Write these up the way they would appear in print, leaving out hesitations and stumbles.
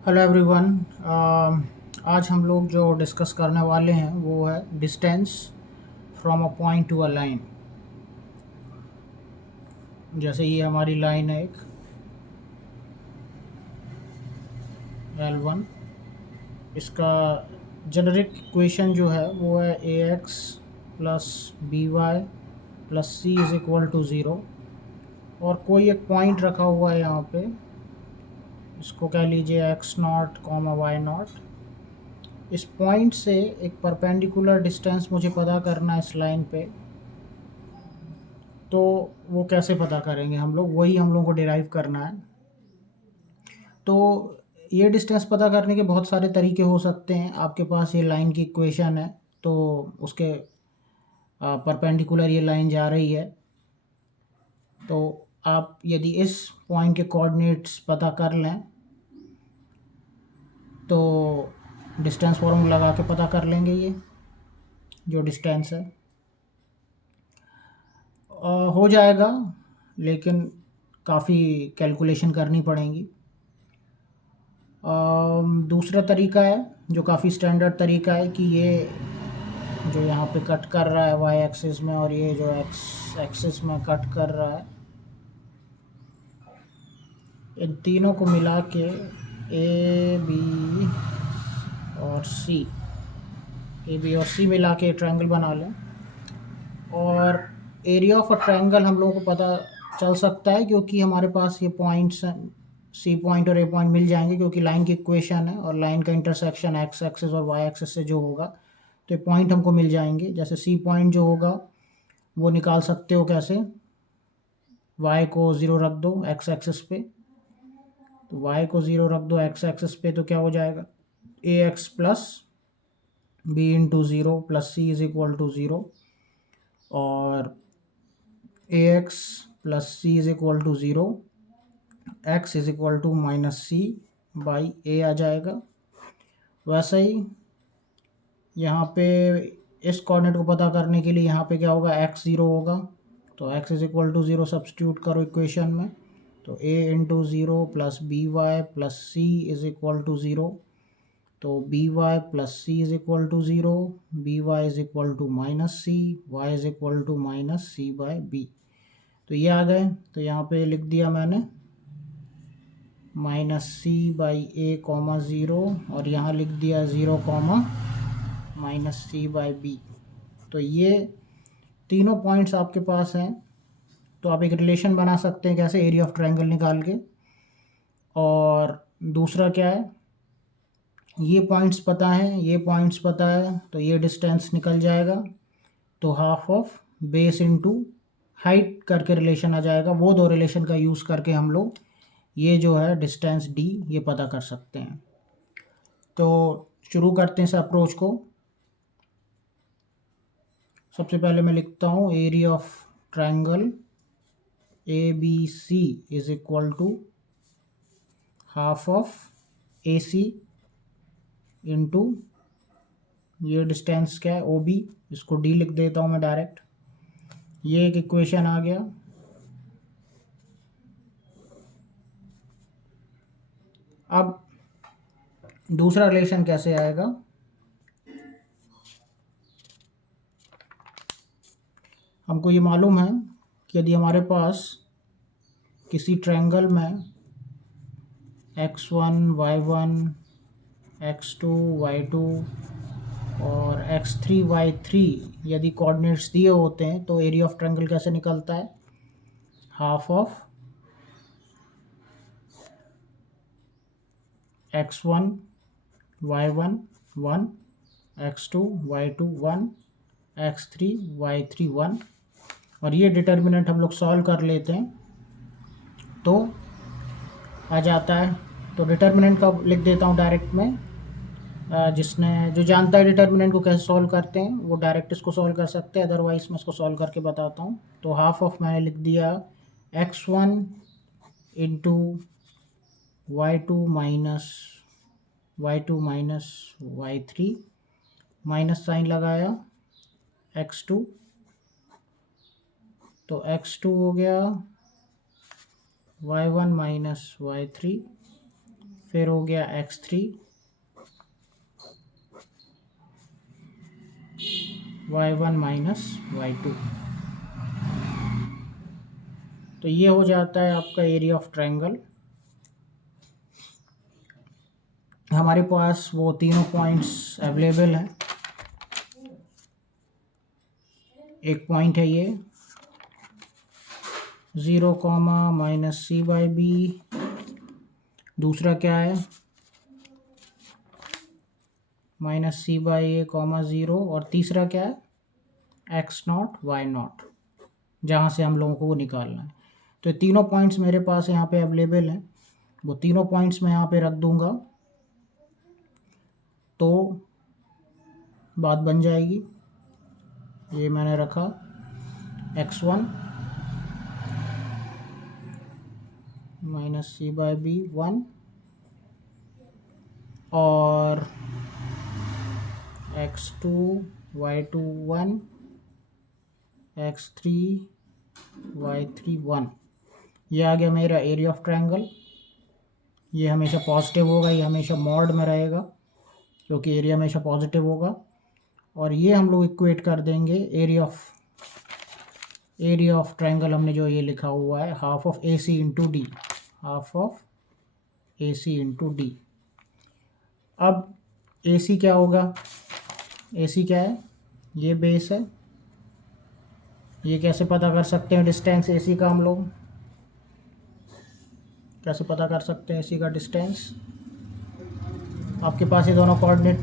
Hello everyone. आज हम लोग जो डिस्कस करने वाले हैं वो है distance from a point to a line. जैसे ये हमारी लाइन है एक L1। इसका जेनरिक इक्वेशन जो है वो है ax plus B Y plus C is equal to zero. और कोई एक पॉइंट रखा हुआ है यहाँ पे, इसको कह लीजिए X not comma Y not. इस पॉइंट से एक परपेंडिकुलर डिस्टेंस मुझे पता करना है इस लाइन पे। तो वो कैसे पता करेंगे हम लोग, वही हम लोगों को डिराइव करना है। तो ये डिस्टेंस पता करने के बहुत सारे तरीके हो सकते हैं। आपके पास ये लाइन की इक्वेशन है, तो उसके परपेंडिकुलर ये लाइन जा रही है। तो आप यदि इस पॉइंट के कोऑर्डिनेट्स पता कर लें तो डिस्टेंस फॉर्मूला लगा के पता कर लेंगे ये जो डिस्टेंस है। हो जाएगा, लेकिन काफ़ी कैलकुलेशन करनी पड़ेंगी। दूसरा तरीका है जो काफ़ी स्टैंडर्ड तरीका है कि ये जो यहाँ पे कट कर रहा है वाई एक्सिस में और ये जो एक्स एक्सिस में कट कर रहा है, इन तीनों को मिला के ए बी और सी ए बी और सी मिला के ट्रायंगल बना लें। और एरिया ऑफ अ ट्रायंगल हम लोगों को पता चल सकता है क्योंकि हमारे पास ये पॉइंट्स सी पॉइंट और ए पॉइंट मिल जाएंगे, क्योंकि लाइन की इक्वेशन है और लाइन का इंटरसेक्शन एक्स एक्सिस और वाई एक्सिस से जो होगा तो ये पॉइंट हमको मिल जाएंगे। जैसे सी पॉइंट जो होगा वो निकाल सकते हो कैसे, वाई को ज़ीरो रख दो एक्स एक्सिस पे, तो वाई को ज़ीरो रख दो एक्स एक्सिस पे, तो क्या हो जाएगा a x plus b into zero plus C is equal to zero. और a x plus C is equal to zero, x is equal to minus C by a आ जाएगा। वैसे ही यहाँ पे इस कोऑर्डिनेट को पता करने के लिए यहाँ पे क्या होगा, एक्स ज़ीरो होगा, तो x is equal to zero substitute करो इक्वेशन में, तो a into zero plus B Y plus C is equal to zero. तो b Y plus C is equal to zero, b y is equal to minus c, y is equal to minus c by b. तो ये आ गए, तो यहाँ पे लिख दिया मैंने minus C by A comma zero, और यहाँ लिख दिया zero comma minus C by B. तो ये तीनों पॉइंट्स आपके पास हैं, तो आप एक रिलेशन बना सकते हैं कैसे, एरिया ऑफ ट्रायंगल निकाल के। और दूसरा क्या है, ये पॉइंट्स पता है, ये पॉइंट्स पता है, तो ये डिस्टेंस निकल जाएगा, तो half of base into height करके रिलेशन आ जाएगा। वो दो रिलेशन का यूज़ करके हम लोग ये जो है डिस्टेंस डी ये पता कर सकते हैं। तो शुरू करते हैं इस अप्रोच को। सबसे पहले मैं लिखता हूँ area of triangle A B C is equal to half of A C into ये डिस्टेंस क्या है ओ बी, इसको डी लिख देता हूँ मैं डायरेक्ट। ये एक इक्वेशन आ गया। अब दूसरा रिलेशन कैसे आएगा, हमको ये मालूम है कि यदि हमारे पास किसी ट्रायंगल में x1 y1 x2 y2 और x3 y3 यदि कोऑर्डिनेट्स दिए होते हैं तो एरिया ऑफ ट्रायंगल कैसे निकलता है, half of x1 y1 1, x2 y2 1, x3 y3 1। और ये डिटर्मिनेंट हम लोग सॉल्व कर लेते हैं तो आ जाता है। तो डिटर्मिनेंट का लिख देता हूँ डायरेक्ट में, जिसने जो जानता है डिटर्मिनेंट को कैसे सॉल्व करते हैं वो डायरेक्ट इसको सॉल्व कर सकते हैं, अदरवाइज मैं इसको सॉल्व करके बताता हूँ। तो हाफ ऑफ मैंने लिख दिया x1 into y2 minus y3, minus sign लगाया x2, तो x2 हो गया y1 माइनस y3, फिर हो गया x3 y1 माइनस y2। तो ये हो जाता है आपका एरिया ऑफ ट्रायंगल। हमारे पास वो तीनों पॉइंट्स अवेलेबल हैं। एक पॉइंट है ये 0, माइनस सी बाई बी। दूसरा क्या है माइनस सी बाई ए, 0। और तीसरा क्या है x0 y0, जहाँ से हम लोगों को वो निकालना है। तो ये तीनों पॉइंट्स मेरे पास यहाँ पे अवेलेबल हैं। वो तीनों पॉइंट्स मैं यहाँ पे रख दूँगा तो बात बन जाएगी। ये मैंने रखा x1 minus C by B 1 और x2 y2 1, x3 y3 1। ये आ गया मेरा एरिया ऑफ ट्रायंगल। ये हमेशा पॉजिटिव होगा, ये हमेशा मॉड में रहेगा क्योंकि एरिया हमेशा पॉजिटिव होगा। और ये हम लोग इक्वेट कर देंगे एरिया ऑफ ट्रायंगल। हमने जो ये लिखा हुआ है half of A C into D, half of A C into D. अब ए सी क्या होगा, ए सी क्या है, ये बेस है। ये कैसे पता कर सकते हैं डिस्टेंस ए सी का, हम लोग कैसे पता कर सकते हैं ए सी का डिस्टेंस। आपके पास ये दोनों कोऑर्डिनेट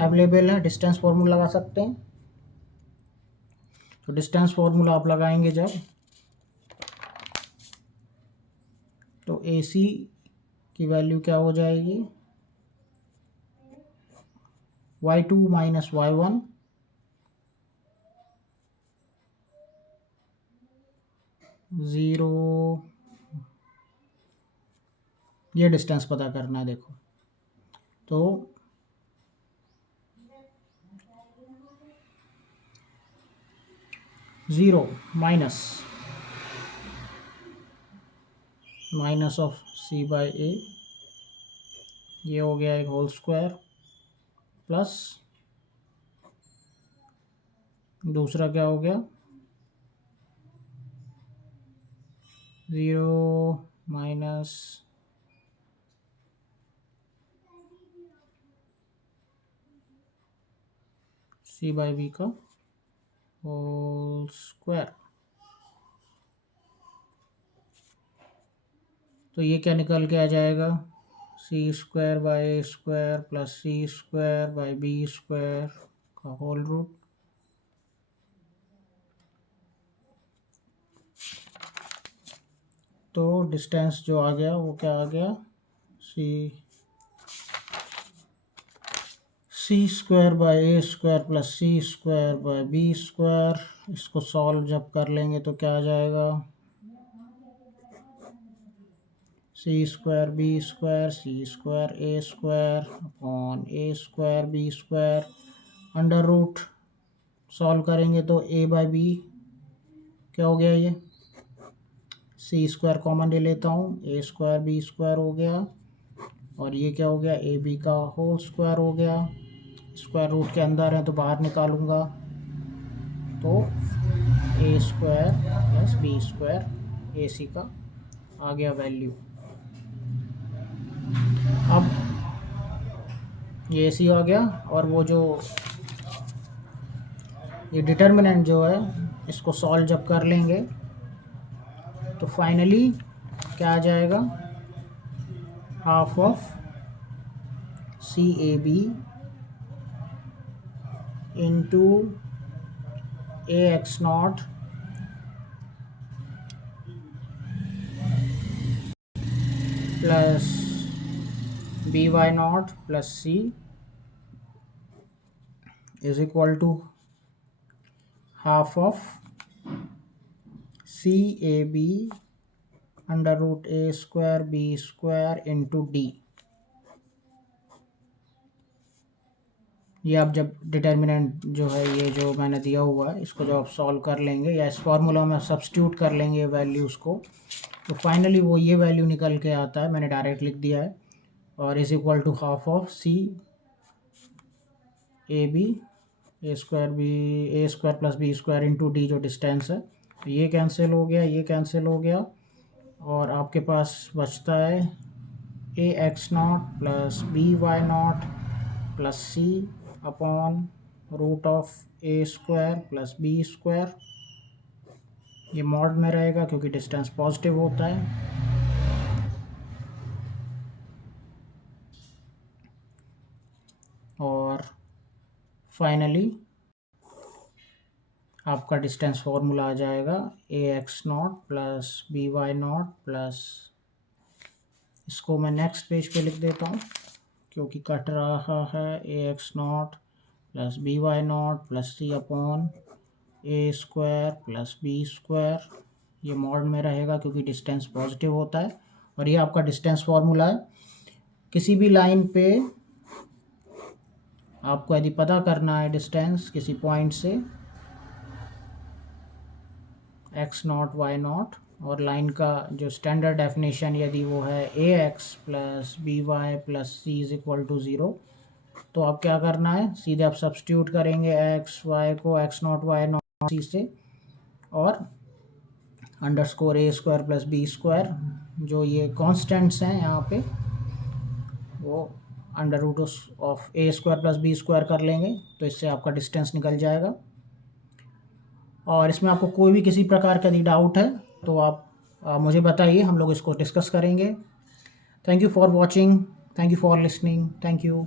अवेलेबल हैं, डिस्टेंस फार्मूला लगा सकते हैं। तो डिस्टेंस फार्मूला आप लगाएंगे जब, तो ए सी की वैल्यू क्या हो जाएगी y2 माइनस y1 0। ये डिस्टेंस पता करना है। देखो तो 0 माइनस ऑफ सी बाई ए, ये हो गया एक होल स्क्वायर, प्लस दूसरा क्या हो गया 0 माइनस सी बाई बी का होल स्क्वायर। तो ये क्या निकल के आ जाएगा c square by a square plus c square by b square का होल रूट। तो डिस्टेंस जो आ गया वो क्या आ गया c square by a square plus c square by b square. इसको सॉल्व जब कर लेंगे तो क्या आ जाएगा c square B square c square a square upon a square B square under root. Solve करेंगे तो ए बाई बी क्या हो गया, ये सी स्क्वायर कॉमन ले लेता हूँ, ए स्क्वायर बी स्क्वायर हो गया, और ये क्या हो गया ए बी का होल स्क्वायर हो गया। स्क्वायर रूट के अंदर है तो बाहर निकालूंगा, तो ए स्क्वायर प्लस बी स्क्वायर ए सी का आ गया वैल्यू। अब ये ए सी आ गया, और वो जो ये डिटर्मिनेंट जो है इसको सॉल्व जब कर लेंगे तो फाइनली क्या आ जाएगा half of C A B into A x not plus B Y not plus C is equal to half of C A B under root A square B square into D. ये आप जब determinant जो है ये जो मैंने दिया हुआ है इसको जब आप सॉल्व कर लेंगे या इस फार्मूला में सब्स्टिट्यूट कर लेंगे वैल्यूज़ को, तो फाइनली वो ये वैल्यू निकल के आता है। मैंने डायरेक्ट लिख दिया है और is equal to half of C A B A square plus B square into D जो डिस्टेंस है। तो ये कैंसिल हो गया, ये कैंसिल हो गया, और आपके पास बचता है a x not plus B Y not plus c upon root of a square plus B square. ये मॉड में रहेगा क्योंकि डिस्टेंस पॉजिटिव होता है। और फाइनली आपका डिस्टेंस फॉर्मूला आ जाएगा a x not plus B Y not plus, इसको मैं नेक्स्ट पेज पे लिख देता हूँ क्योंकि कट रहा है, a x not plus B Y not plus c upon a square plus B square. ये मॉड में रहेगा क्योंकि डिस्टेंस पॉजिटिव होता है। और ये आपका डिस्टेंस फॉर्मूला है। किसी भी लाइन पे आपको यदि पता करना है डिस्टेंस किसी पॉइंट से एक्स नॉट वाई नॉट, और लाइन का जो स्टैंडर्ड डेफिनेशन यदि वो है a x plus B Y plus C is equal to zero, तो आप क्या करना है, सीधे आप सब्स्टिट्यूट करेंगे एक्स वाई को x not y not c से, और underscore a square plus B square, जो ये कॉन्स्टेंट्स हैं यहाँ पे, वो under root of a square plus B square कर लेंगे, तो इससे आपका डिस्टेंस निकल जाएगा। और इसमें आपको कोई भी किसी प्रकार का यदि डाउट है तो आप मुझे बताइए, हम लोग इसको डिस्कस करेंगे। Thank you for watching, thank you for listening, thank you.